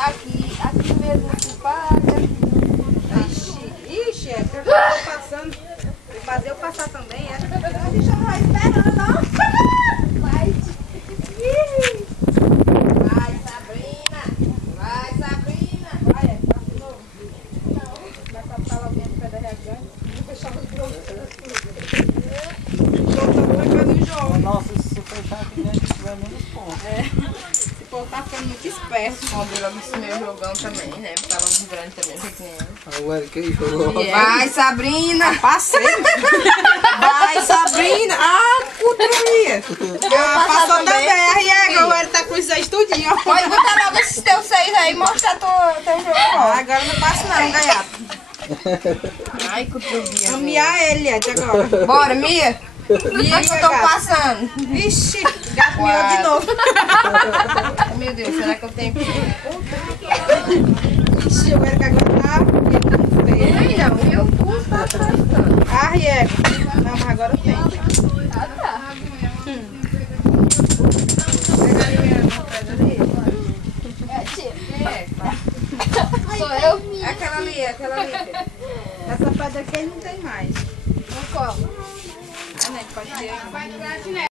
Aqui mesmo se paga. Ixi, eu tô passando. Vou fazer eu passar também, é? A bicha não vai esperando, não. Vai, Sabrina. Vai, Sabrina. Vai, passa de novo. Não. Vai passar lá dentro do pé da reagante. Vou fechar o jogo. Nossa, se fechar aqui dentro, tiver menos pontos. Esse povo tá ficando muito esperto. O modelo desse meu jogão também, né? Tava grande também, pequeno. O Eric aí jogou. Vai, Sabrina. Passei. Vai, Sabrina. Ah, putaria. Passou também. Aí, agora ele tá com isso aí estudinho. Pode botar logo esses teus 6 aí e mostrar teu jogo. Agora não passo não, gaiato. Ai, que turbinha. Vamos miar ele, Ed, agora. Bora, Mia. Mia que eu tô gato. passando. Ixi, o gato miou de novo. Meu Deus, será que eu tenho que... Ixi, o Eric agora tá feio. Ai, não, meu cu tá atrasando. Ah, Riego. Não, mas agora eu tenho. Ah, tá. Pega ali, pega ali. Sou eu? Aquela ali, aquela ali. Essa pedra aqui não tem mais. Qual? Ah, né, pode ter.